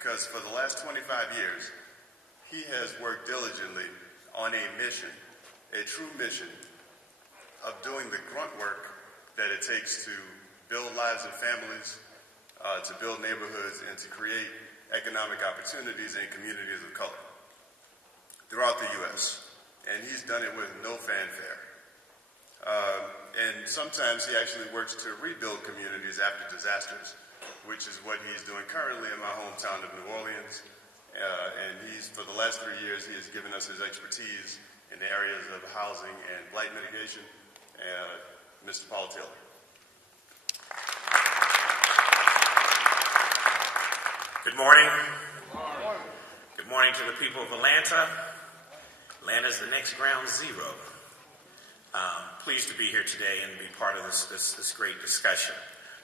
because for the last 25 years, he has worked diligently on a mission, a true mission of doing the grunt work that it takes to build lives and families, to build neighborhoods, and to create economic opportunities in communities of color throughout the U.S. And he's done it with no fanfare. And sometimes he actually works to rebuild communities after disasters, which is what he's doing currently in my hometown of New Orleans. And for the last 3 years, he has given us his expertise in the areas of housing and blight mitigation. Mr. Paul Taylor. Good morning. Good morning to the people of Atlanta. Atlanta is the next ground zero. Pleased to be here today and be part of this great discussion.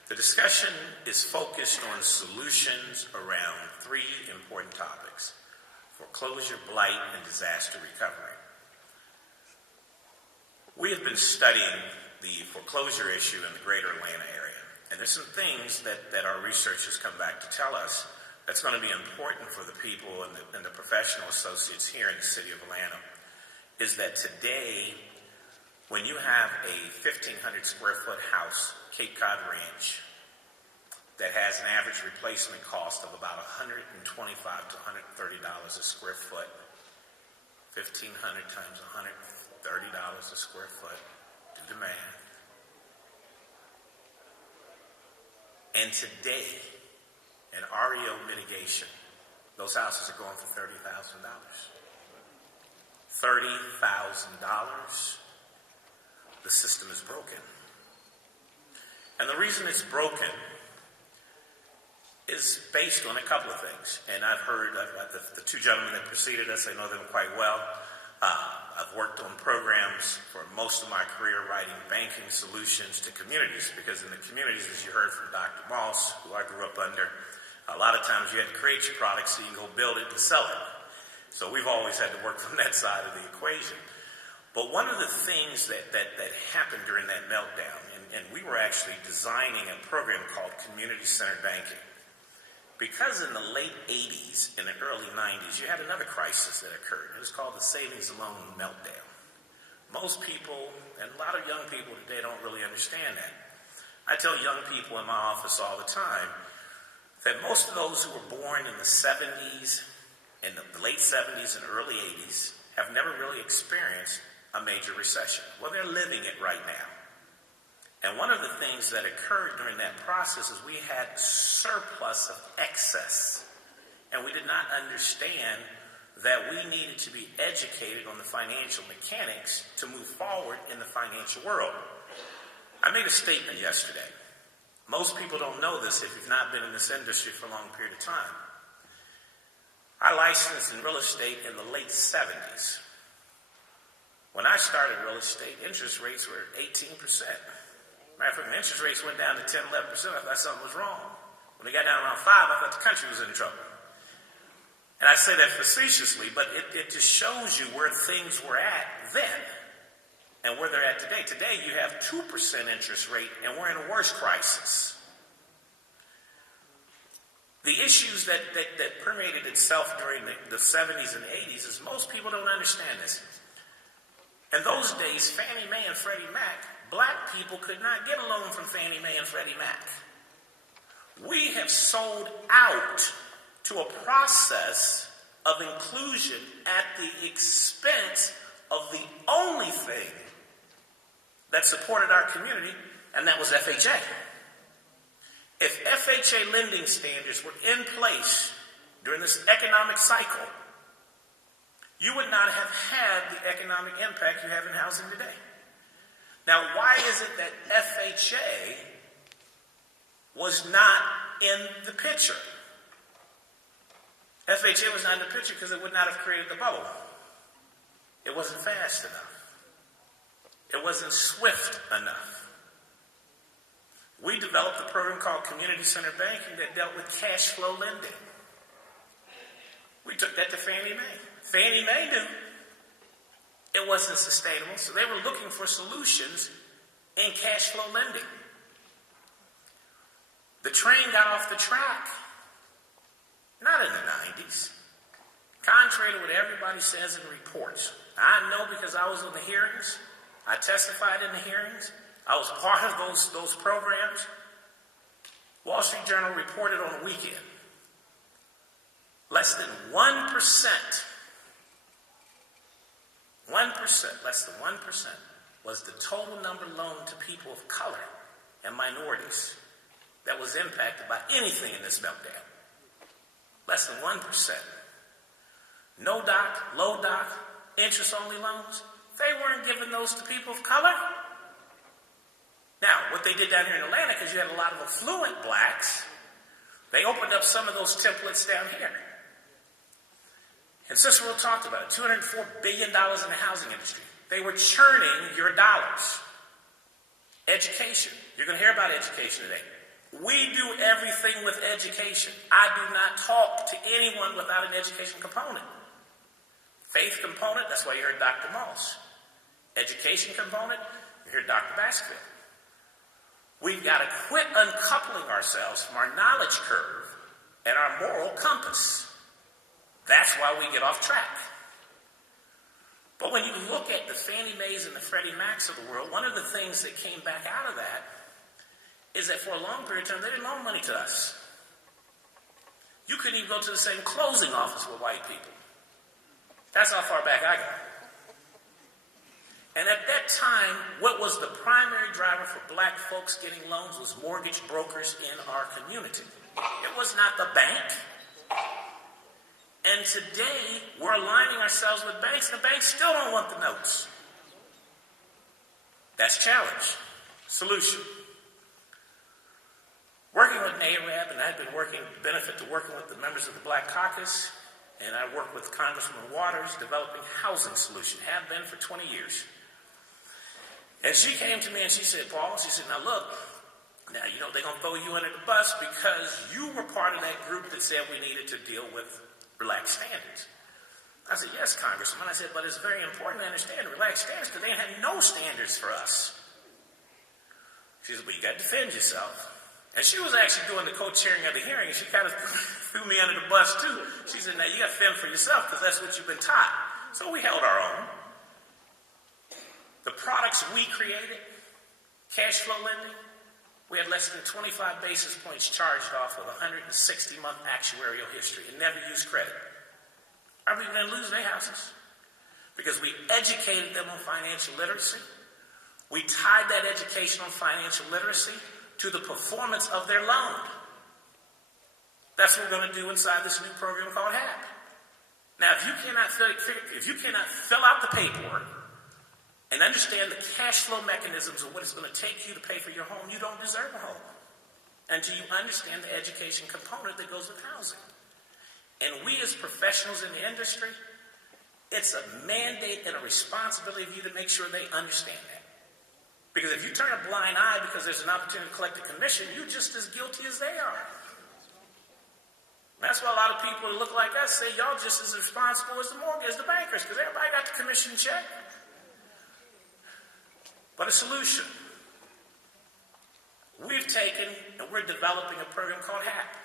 The discussion is focused on solutions around three important topics: foreclosure, blight, and disaster recovery. We have been studying the foreclosure issue in the greater Atlanta area, and there's some things that our research has come back to tell us that's going to be important for the people and the professional associates here in the city of Atlanta, is that today, when you have a 1,500 square foot house, Cape Cod Ranch, that has an average replacement cost of about $125 to $130 a square foot, 1,500 times $130 a square foot, do the math. And today, in REO mitigation, those houses are going for $30,000. $30,000. The system is broken. And the reason it's broken is based on a couple of things. And I've heard the two gentlemen that preceded us, I know them quite well. I've worked on programs for most of my career writing banking solutions to communities, because in the communities, as you heard from Dr. Moss, who I grew up under, a lot of times you had to create your product so you can go build it and sell it. So we've always had to work from that side of the equation. But one of the things that happened during that meltdown, and we were actually designing a program called community-centered banking, because in the late 80s and the early 90s, you had another crisis that occurred. It was called the savings and loan meltdown. Most people, and a lot of young people today, don't really understand that. I tell young people in my office all the time that most of those who were born in the 70s, in the late 70s and early 80s, have never really experienced a major recession. Well, they're living it right now. And one of the things that occurred during that process is we had surplus of excess. And we did not understand that we needed to be educated on the financial mechanics to move forward in the financial world. I made a statement yesterday. Most people don't know this if you've not been in this industry for a long period of time. I licensed in real estate in the late 70s. When I started real estate, interest rates were 18%. Matter of fact, when interest rates went down to 10, 11%, I thought something was wrong. When they got down around 5, I thought the country was in trouble. And I say that facetiously, but it just shows you where things were at then and where they're at today. Today, you have 2% interest rate, and we're in a worse crisis. The issues that permeated itself during the 70s and 80s is most people don't understand this. In those days, Fannie Mae and Freddie Mac, black people could not get a loan from Fannie Mae and Freddie Mac. We have sold out to a process of inclusion at the expense of the only thing that supported our community, and that was FHA. If FHA lending standards were in place during this economic cycle, you would not have had the economic impact you have in housing today. Now, why is it that FHA was not in the picture? FHA was not in the picture because it would not have created the bubble. It wasn't fast enough. It wasn't swift enough. We developed a program called Community-Centered Banking that dealt with cash flow lending. We took that to Fannie Mae. Fannie Mae knew it wasn't sustainable, so they were looking for solutions in cash flow lending. The train got off the track Not in the 90s. Contrary to what everybody says in reports. I know because I was in the hearings. I testified in the hearings. I was part of those programs. Wall Street Journal reported on the weekend. Less than 1%, less than 1% was the total number loaned to people of color and minorities that was impacted by anything in this meltdown. Less than 1%. No doc, low doc, interest-only loans, they weren't giving those to people of color. Now, what they did down here in Atlanta, because you had a lot of affluent blacks, they opened up some of those templates down here. And Cicero talked about it, $204 billion in the housing industry. They were churning your dollars. Education. You're going to hear about education today. We do everything with education. I do not talk to anyone without an education component. Faith component, that's why you heard Dr. Moss. Education component, you heard Dr. Baskerville. We've got to quit uncoupling ourselves from our knowledge curve and our moral compass. That's why we get off track. But when you look at the Fannie Mae's and the Freddie Macs of the world, one of the things that came back out of that is that for a long period of time, they didn't loan money to us. You couldn't even go to the same closing office with white people. That's how far back I got. And at that time, what was the primary driver for black folks getting loans was mortgage brokers in our community. It was not the bank. And today, we're aligning ourselves with banks, and the banks still don't want the notes. That's challenge. Solution. Working with NAREB, and I've been working with the members of the Black Caucus, and I work with Congressman Waters, developing housing solution, have been for 20 years. And she came to me and she said, Paul, she said, now look, now you know they're going to throw you under the bus because you were part of that group that said we needed to deal with relaxed standards. I said, yes, Congressman. I said, but it's very important to understand relaxed standards because they had no standards for us. She said, well, you got to defend yourself. And she was actually doing the co-chairing of the hearing, and she kind of threw me under the bus, too. She said, now, you got to fend for yourself, because that's what you've been taught. So we held our own. The products we created, cash flow lending, we had less than 25 basis points charged off with a 160-month actuarial history and never used credit. Are people going to lose their houses? Because we educated them on financial literacy. We tied that education on financial literacy to the performance of their loan. That's what we're going to do inside this new program called HAP. Now, if you cannot fill out the paperwork and understand the cash flow mechanisms of what it's going to take you to pay for your home, you don't deserve a home until you understand the education component that goes with housing. And we as professionals in the industry, it's a mandate and a responsibility of you to make sure they understand that. Because if you turn a blind eye because there's an opportunity to collect a commission, you're just as guilty as they are. That's why a lot of people that look like us say y'all just as responsible as the bankers, because everybody got the commission check. But a solution. We've taken and we're developing a program called HAP.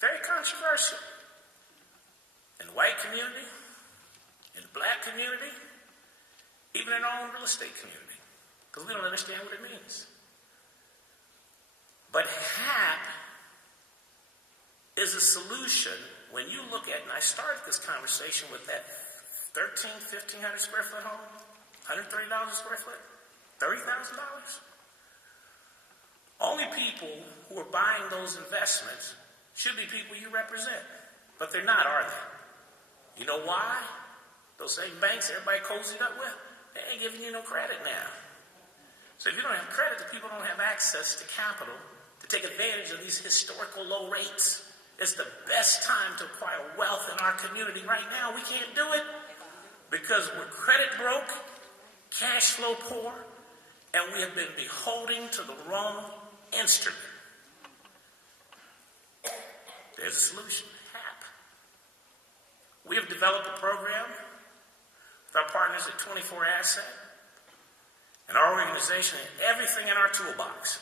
Very controversial. In the white community, in the black community, even in our own real estate community. Because we don't understand what it means. But HAP is a solution when you look at, and I started this conversation with that 1,500 square foot home, $130 a square foot, $30,000. Only people who are buying those investments should be people you represent. But they're not, are they? You know why? Those same banks everybody cozied up with, they ain't giving you no credit now. So if you don't have credit, the people don't have access to capital to take advantage of these historical low rates. It's the best time to acquire wealth in our community. Right now, we can't do it because we're credit broke, cash flow poor, and we have been beholden to the wrong instrument. There's a solution, HAP. We have developed a program with our partners at 24 Asset and our organization and everything in our toolbox.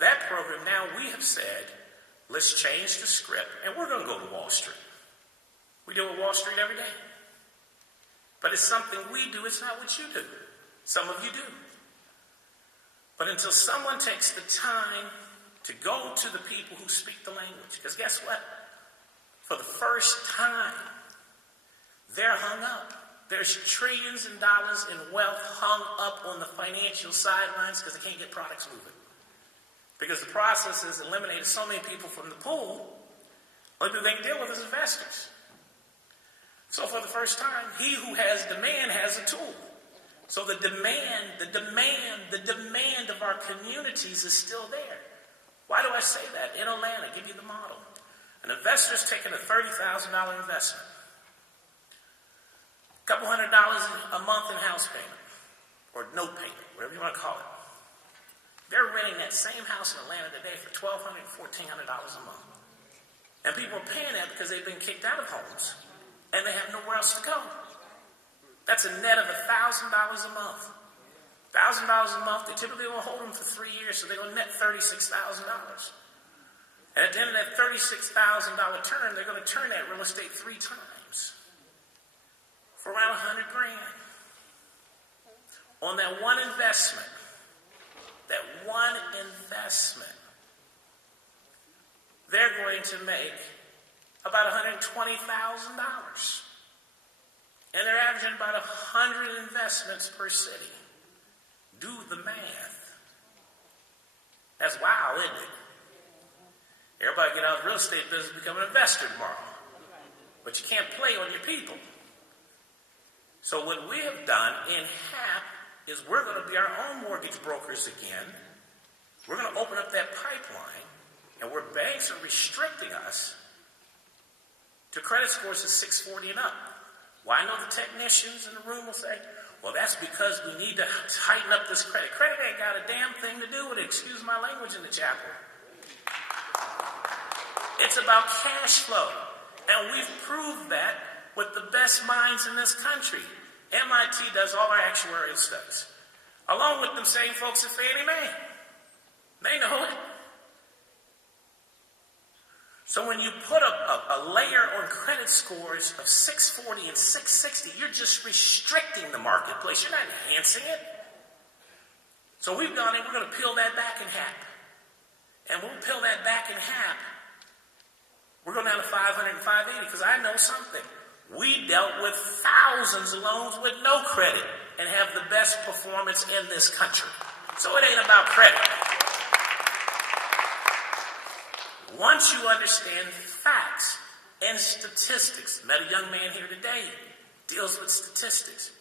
That program now we have said let's change the script, and we're going to go to Wall Street. We deal with Wall Street every day. But it's something we do, it's not what you do. Some of you do. But until someone takes the time to go to the people who speak the language, because guess what? For the first time, they're hung up. There's trillions of dollars in wealth hung up on the financial sidelines because they can't get products moving. Because the process has eliminated so many people from the pool, what do they deal with as investors? So for the first time, he who has demand has a tool. So the demand of our communities is still there. Why do I say that? In Atlanta, give you the model. An investor's taking a $30,000 investment. A couple $100 a month in house payment, or note payment, whatever you want to call it. They're renting that same house in Atlanta today for $1,200, $1,400 a month. And people are paying that because they've been kicked out of homes, and they have nowhere else to go. That's a net of $1,000 a month. $1,000 a month, they typically will hold them for 3 years, so they're going to net $36,000. And at the end of that $36,000 term, they're going to turn that real estate 3 times for around $100,000. On that one investment, they're going to make about $120,000. And they're averaging about 100 investments per city. Do the math. That's wow, isn't it? Everybody get out of the real estate business and become an investor tomorrow. But you can't play on your people. So what we have done in HAP is we're going to be our own mortgage brokers again. We're going to open up that pipeline, and where banks are restricting us to credit scores of 640 and up. Well, I know the technicians in the room will say, well, that's because we need to tighten up this credit. Credit ain't got a damn thing to do with it. Excuse my language in the chapel. It's about cash flow. And we've proved that with the best minds in this country. MIT does all our actuarial studies, along with them same folks at Fannie Mae. They know it. So when you put a layer on credit scores of 640 and 660, you're just restricting the marketplace. You're not enhancing it. So we've gone in, we're going to peel that back in half. And when we peel that back in half, we're going down to 500 and 580 because I know something. We dealt with thousands of loans with no credit and have the best performance in this country. So it ain't about credit. Once you understand facts and statistics, met a young man here today, deals with statistics.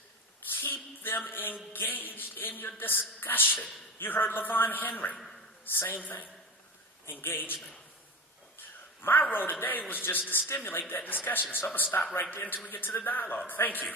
Keep them engaged in your discussion. You heard LaVon Henry, same thing, engagement. My role today was just to stimulate that discussion, so I'm going to stop right there until we get to the dialogue. Thank you.